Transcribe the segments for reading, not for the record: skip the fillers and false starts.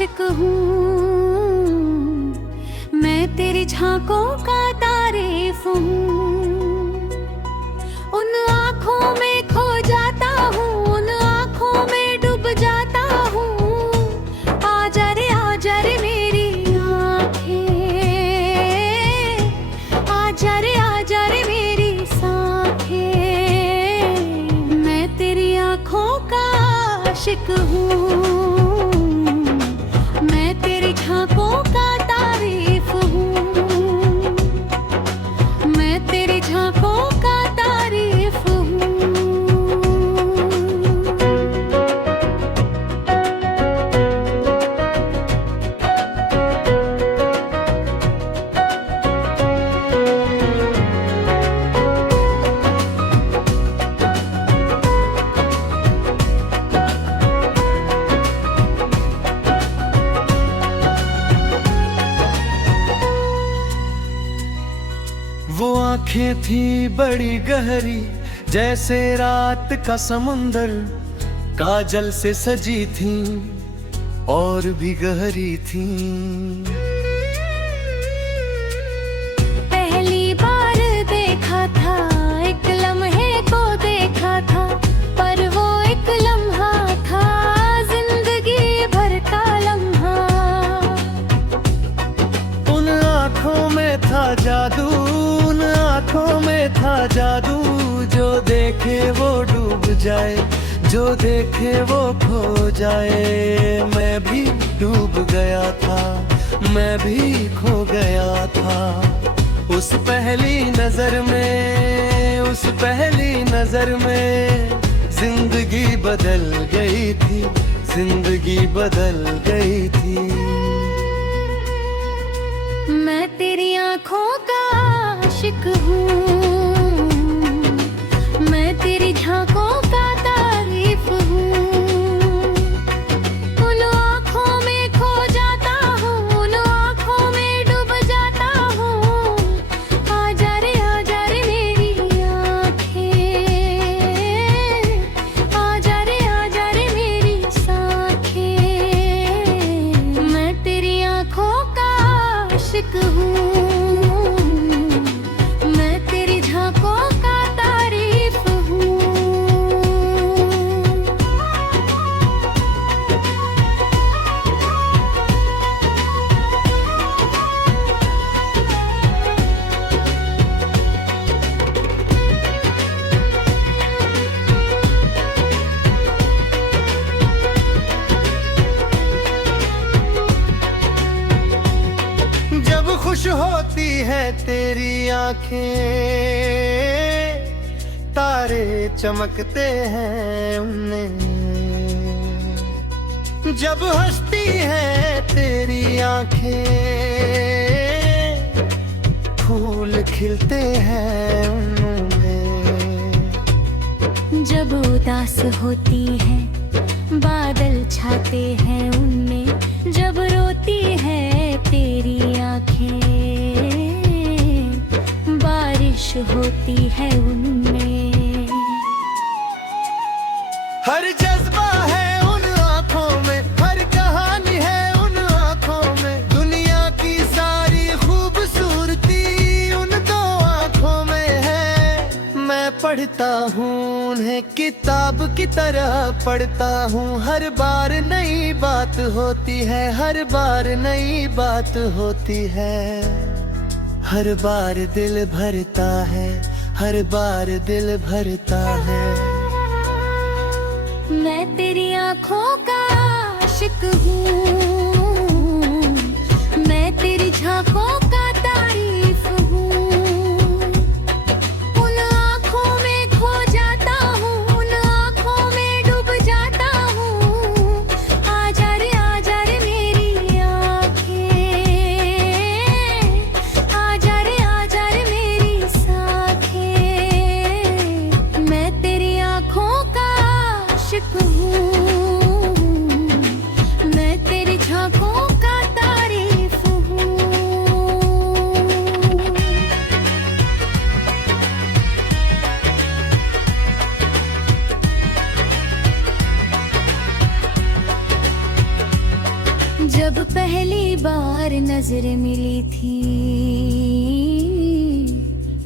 आशिक हूँ, मैं तेरी झांकों का तारीफ हूँ। उन आँखों में खो जाता हूँ, उन आँखों में डूब जाता हूँ। आजा रे मेरी आँखें, आजा रे मेरी साँखें। मैं तेरी आँखों का आशिक हूँ, मैं तेरी झांकों का तारीफ हूँ, मैं तेरी झांकों का तारीफ हूँ। वो आंखें थी बड़ी गहरी जैसे रात का समुंदर, काजल से सजी थी और भी गहरी थी। पहली बार देखा था, एक लम्हे को देखा था, पर वो एक लम्हा था, जिंदगी भर का लम्हा। उन आँखों में था जादू, उन आँखों में था जादू, जो देखे वो डूब जाए, जो देखे वो खो जाए। मैं भी डूब गया था, मैं भी खो गया था। उस पहली नजर में, उस पहली नजर में जिंदगी बदल गई थी, जिंदगी बदल गई थी। मैं तेरी आँखों का आशिक हूँ, मैं तेरी झांकों का तारीफ हूँ। उन आँखों में खो जाता हूँ, उन आँखों में डूब जाता हूँ। आजा रे मेरी आँखें, आजा रे मेरी साँखें। मैं तेरी आँखों का आशिक हूँ, मैं तेरी झांकों का तारीफ हूँ। जब खुश होती है तेरी आंखें, तारे चमकते हैं उनमें। जब हंसती है तेरी आंखें, फूल खिलते हैं उनमें। जब उदास होती है बादल छाते हैं उनमें। जब रोती है तेरी आंखें, बारिश होती है उनमें। हर जज्बा है उन आँखों में, हर कहानी है उन आँखों में। दुनिया की सारी खूबसूरती उन दो आँखों में है। मैं पढ़ता हूँ उन्हें किताब की तरह पढ़ता हूँ। हर बार नई बात होती है, हर बार नई बात होती है। हर बार दिल भरता है, हर बार दिल भरता है। मैं तेरी आँखों का आशिक हूँ, मैं तेरी झांकों का तारीफ हूँ। उन आँखों में खो जाता हूँ, उन आँखों में डूब जाता हूँ। आजा रे मेरी आँखें, आजा रे मेरी साँखें। मैं तेरी आँखों का आशिक हूँ, मैं तेरी झांकों जब पहली बार नजर मिली थी,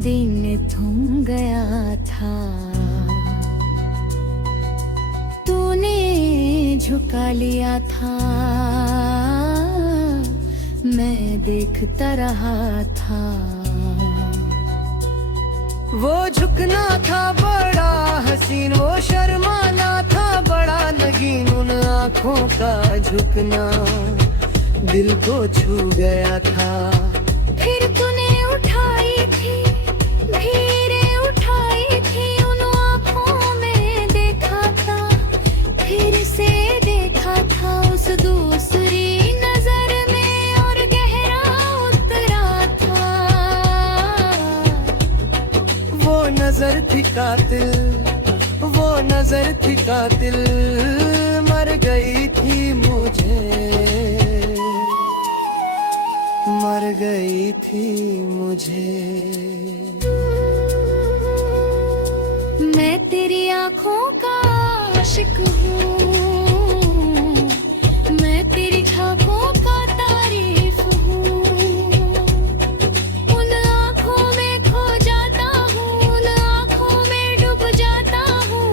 दिन थम गया था। तूने झुका लिया था, मैं देखता रहा था। वो झुकना था बड़ा हसीन, वो शर्माना था बड़ा नगीन। उन आँखों का झुकना दिल को छू गया था। फिर तूने उठाई थी, धीरे उठाई थी, उन आँखों में देखा था। फिर से देखा था उस दूसरी नजर में, और गहरा उतरा था। वो नजर थी कातिल, वो नजर थी कातिल, मर गई थी मुझे, मर गई थी मुझे। मैं तेरी आँखों का आशिक हूँ, मैं तेरी झांकों का तारीफ हूँ। उन आँखों में खो जाता हूँ, उन आँखों में डूब जाता हूँ।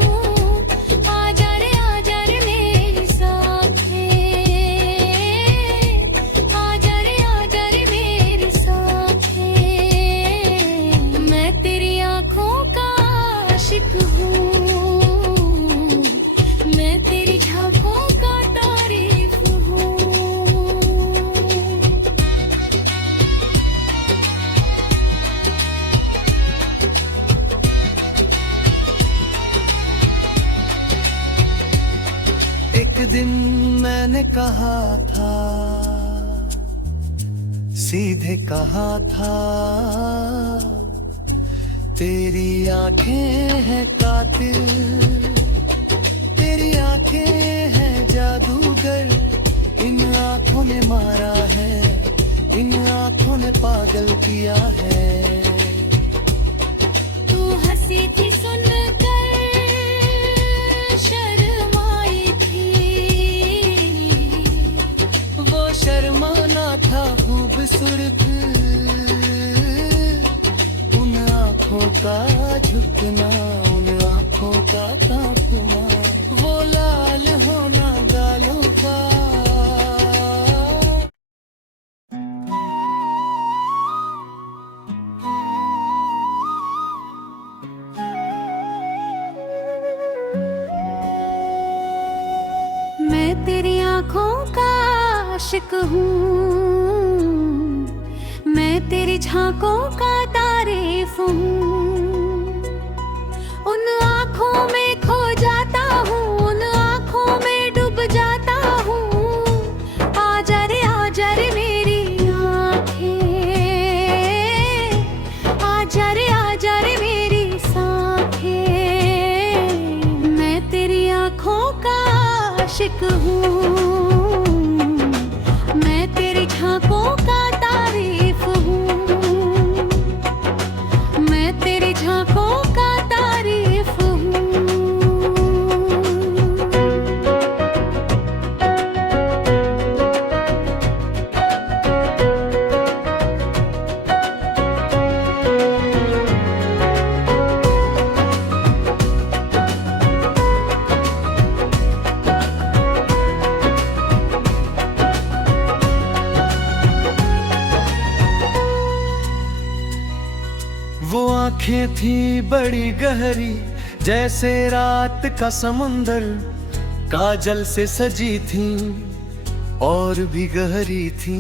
आजा रे मेरी साथे, आजा रे मेरी साथे। मैं तेरी आँखों का आशिक हूँ, मैं तेरी झांकों का तारीफ हूँ। एक दिन मैंने कहा था, सीधे कहा था, तेरी आंखें हैं कातिल, तेरी आंखें हैं जादूगर। इन आंखों ने मारा है, इन आंखों ने पागल किया है। तू हंसी थी सुनकर, शर्माई थी। वो शर्माना था खूबसूरत, उन आँखों का झुकना, उन आँखों का कांपना, वो लाल होना गालों का। मैं तेरी आँखों का आशिक हूँ, मैं तेरी झांकों का तारीफ हूँ। उन आँखों में खो जाता हूँ, उन आँखों में डूब जाता हूँ। आजा रे मेरी आँखें, आजा रे मेरी साँखें। मैं तेरी आँखों का आशिक हूँ, मैं तेरी झांकों का तारीफ हूँ। मैं तेरी झांकों का तारीफ हूँ। वो आंखें थी बड़ी गहरी, जैसे रात का समुंदर। काजल से सजी थी और भी गहरी थी।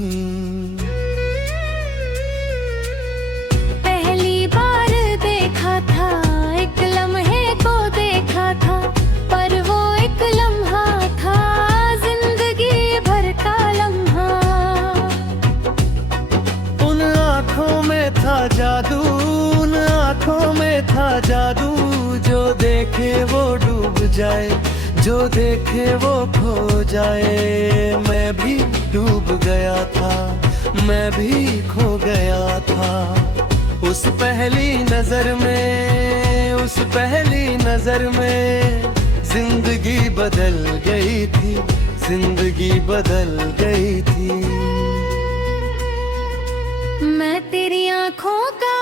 पहली बार देखा था, एक लम्हे को देखा था, पर वो एक लम्हा था, जिंदगी भर का लम्हा। उन आँखों में था जादू, उन आँखों में था जादू। जो देखे वो डूब जाए, जो देखे वो खो जाए। मैं भी डूब गया था, मैं भी खो गया था। उस पहली नजर में, उस पहली नजर में जिंदगी बदल गई थी, जिंदगी बदल गई थी। मैं तेरी आंखों का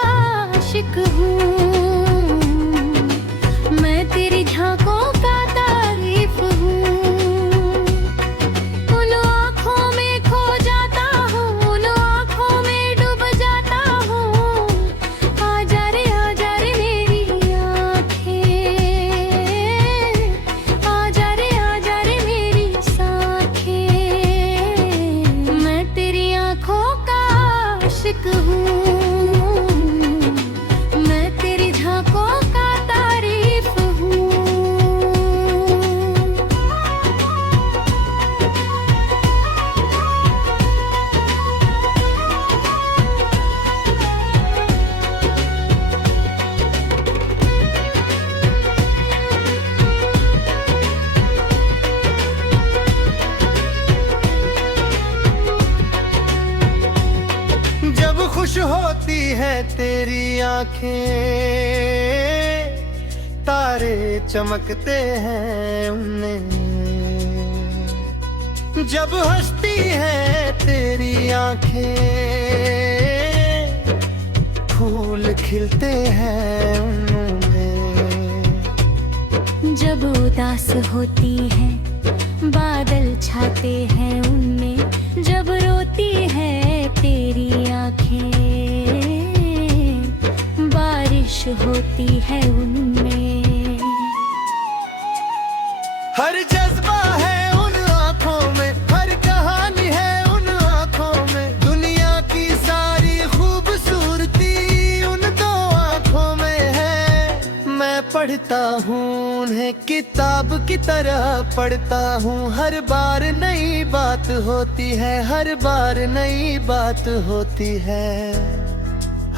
आशिक हूँ, मैं तेरी झांकों का तारीफ हूँ। उन आँखों में खो जाता हूँ, उन आँखों में डूब जाता हूँ। आजा रे मेरी आँखें, आजा रे मेरी साँखें। मैं तेरी आँखों का आशिक हूँ, मैं तेरी झांकों का तारीफ हूँ। जब खुश होती है तेरी आंखें, तारे चमकते हैं उनमें। जब हंसती है तेरी आंखें, फूल खिलते हैं उनमें। जब उदास होती है बादल छाते हैं उनमें। जब रोती है तेरी आंखें, बारिश होती है उनमें। हर जज्बा है उन आँखों में, हर कहानी है उन आँखों में। दुनिया की सारी खूबसूरती उन दो आँखों में है। मैं पढ़ता हूँ उन्हें किताब की तरह पढ़ता हूँ। हर बार नई बात होती है, हर बार नई बात होती है।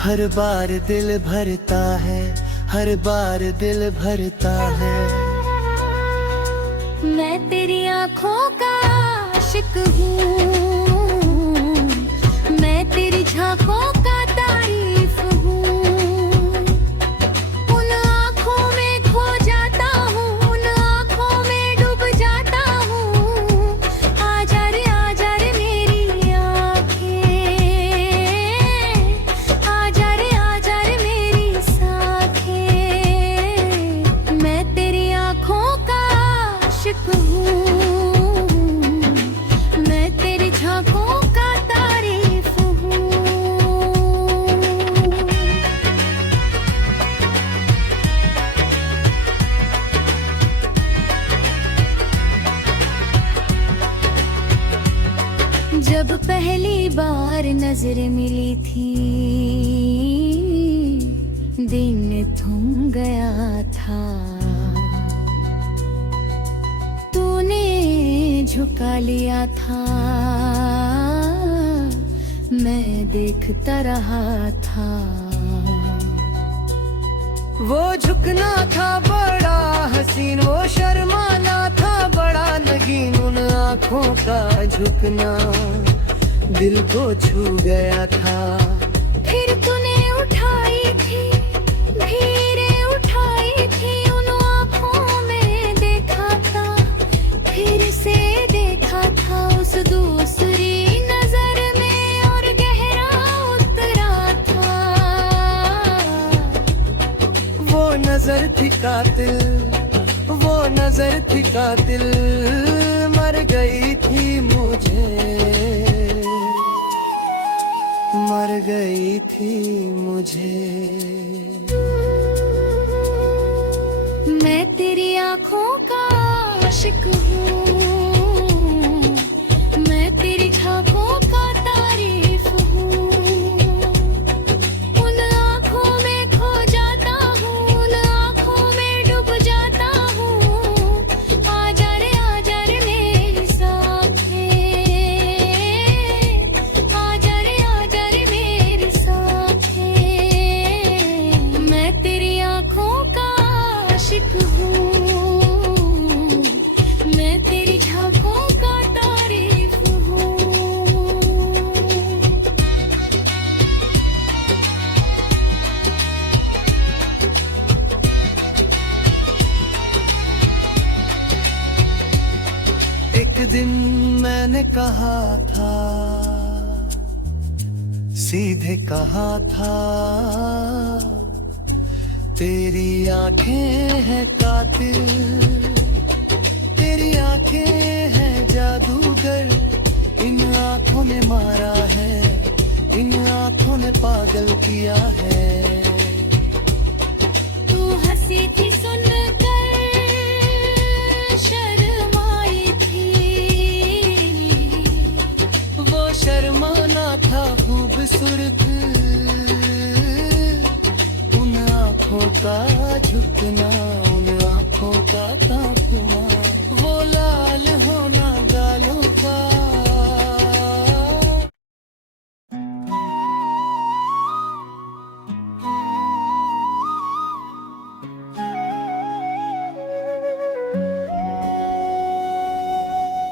हर बार दिल भरता है, हर बार दिल भरता है। मैं तेरी आँखों का आशिक हूँ, मैं तेरी झांकों का तारीफ हूँ। उन आँखों में खो जाता हूँ, उन आँखों में डूब जाता हूँ। आजा रे मेरी आँखें, आजा रे मेरी साँखें। मैं तेरी आँखों का आशिक हूँ, मैं तेरी झांकों का तारीफ हूँ। जब पहली बार नजर मिली थी, दिन थम गया था। तूने झुका लिया था, मैं देखता रहा था। वो झुकना था बड़ा हसीन, वो शर्माना था बड़ा नगीन। उन आँखों का झुकना दिल को छू गया था। फिर तूने उठाई थी, धीरे उठाई थी। उन आँखों में देखा था, फिर से देखा था। उस दूसरी नजर में और गहरा उतरा था। वो नजर थी कातिल, वो नजर थी कातिल। मर गई थी मुझे, मर गई थी मुझे। मैं तेरी आँखों का आशिक हूँ, मैं तेरी झांकों का तारीफ हूँ। उन आँखों में खो जाता हूँ, उन आँखों में डूब जाता हूँ। आजा रे मेरी साँखें, आजा रे मेरी साँखें। कहा था, सीधे कहा था, तेरी आंखें हैं कातिल, तेरी आंखें हैं जादूगर, इन आंखों ने मारा है, इन आंखों ने पागल किया है। तू हंसी थी सुनकर शर्माई थी, वो शर्माना था खूबसूरत, उन आंखों का झुकना, उन आंखों का कांपना, वो लाल होना गालों का।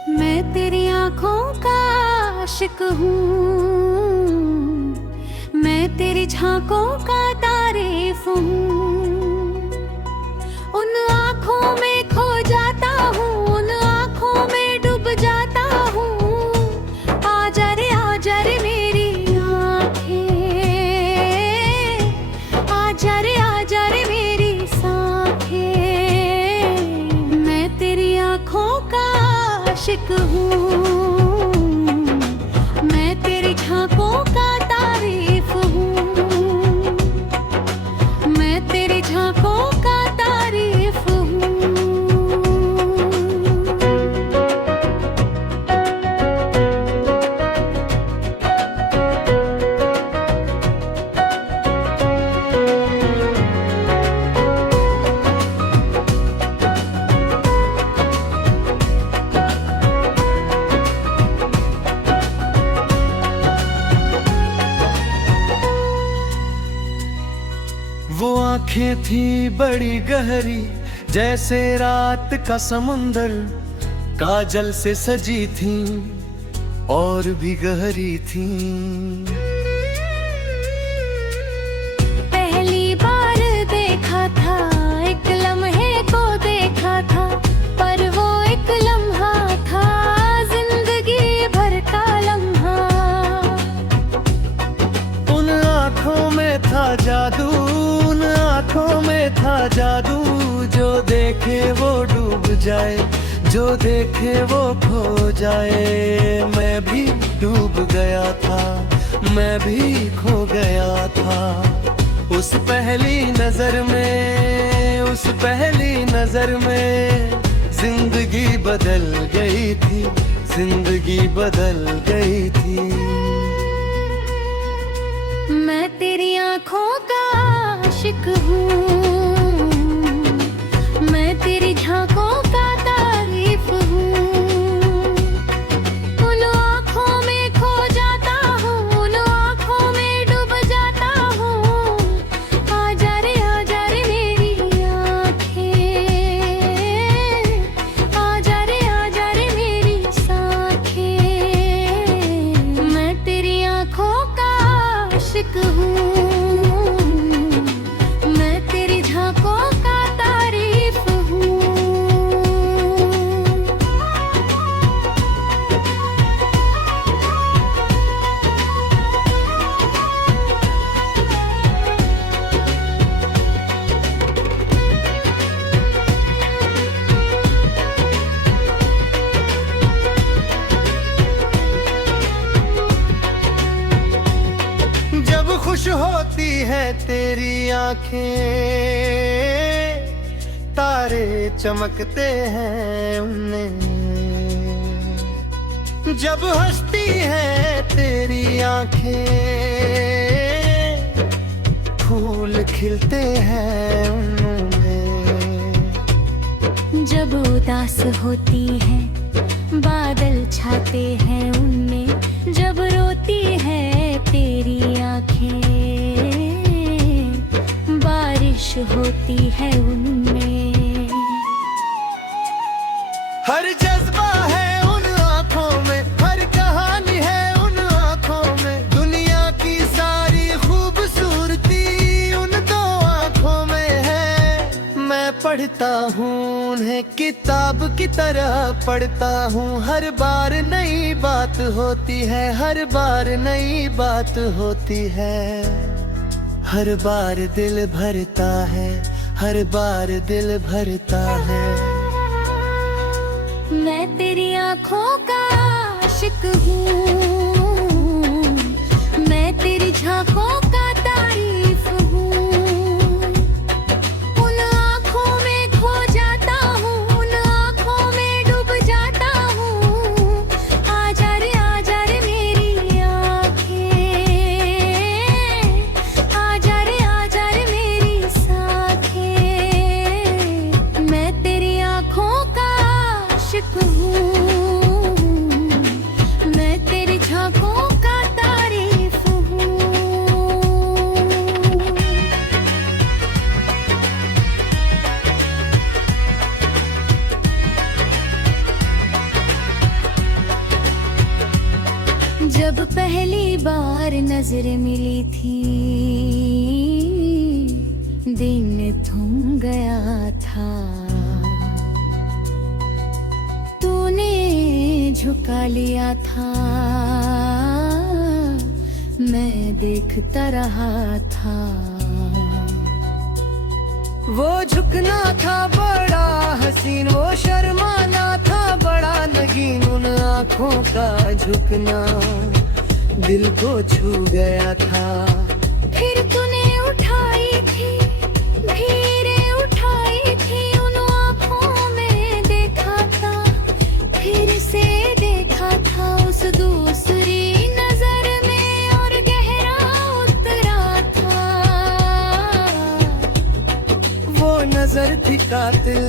मैं तेरी आँखों का आशिक हूँ, मैं तेरी झांकों का तारीफ हूँ, उन आँखों में खो जाता हूँ, उन आँखों में डूब जाता हूँ। आजा रे मेरी आँखें, आजा रे मेरी सांखें, मैं तेरी आँखों का आशिक हूँ, मैं तेरी झांकों का तारीफ हूँ, मैं तेरी झांकों का तारीफ हूँ। वो आंखें थी बड़ी गहरी, जैसे रात का समुंदर, काजल से सजी थी और भी गहरी थी। पहली बार देखा था, एक लम्हे को देखा था, पर वो एक लम्हा था, जिंदगी भर का लम्हा। उन आँखों में था जादू, उन आँखों में था जादू, जो देखे वो डूब जाए, जो देखे वो खो जाए। मैं भी डूब गया था, मैं भी खो गया था, उस पहली नजर में, उस पहली नजर में जिंदगी बदल गई थी, जिंदगी बदल गई थी। मैं तेरी आँखों का आशिक हूँ, मैं तेरी झांकों का तारीफ हूँ, उन आँखों में खो जाता हूँ, उन आँखों में डूब जाता हूँ। आजा रे मेरी आँखें, आजा रे मेरी सांखें, मैं तेरी आँखों का आशिक हूँ, मैं तेरी झांकों का तारीफ हूँ। जब खुश होती है तेरी आंखें, तारे चमकते हैं उनमें, जब हंसती है तेरी आंखें, फूल खिलते हैं उनमें। जब उदास होती है बादल छाते हैं उनमें, जब रोती है तेरी आंखें, बारिश होती है उनमें। हर जज्बा है उन आँखों में, हर कहानी है उन आँखों में, दुनिया की सारी खूबसूरती उन दो आँखों में है। मैं पढ़ता हूँ उन्हें किताब की तरह पढ़ता हूँ। हर बार नई बात होती है, हर बार नई बात होती है। हर बार दिल भरता है, हर बार दिल भरता है। मैं तेरी आँखों का आशिक हूँ, मैं तेरी झांकों का तारीफ हूँ। उन आँखों में खो जाता हूँ, उन आँखों में डूब जाता हूँ। आजा रे मेरी आँखें, आजा रे मेरी साँखें। मैं तेरी आँखों का आशिक हूँ, मैं तेरी झांकों का तारीफ हूँ। जब पहली बार नजर मिली थी, दिन थम गया था। तूने झुका लिया था, मैं देखता रहा था। वो झुकना था बड़ा हसीन, वो शर्माना था बड़ा नगीन। उन आँखों का झुकना दिल को छू गया था। फिर तूने उठाई थी, धीरे उठाई थी। उन आँखों में देखा था, फिर से देखा था। उस दूसरी नजर में और गहरा उतरा था। वो नजर थी कातिल,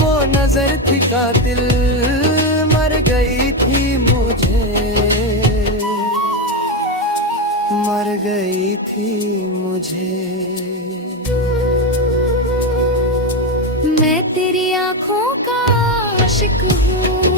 वो नजर थी कातिल। मर गई थी मुझे, मर गई थी मुझे। मैं तेरी आँखों का आशिक हूँ,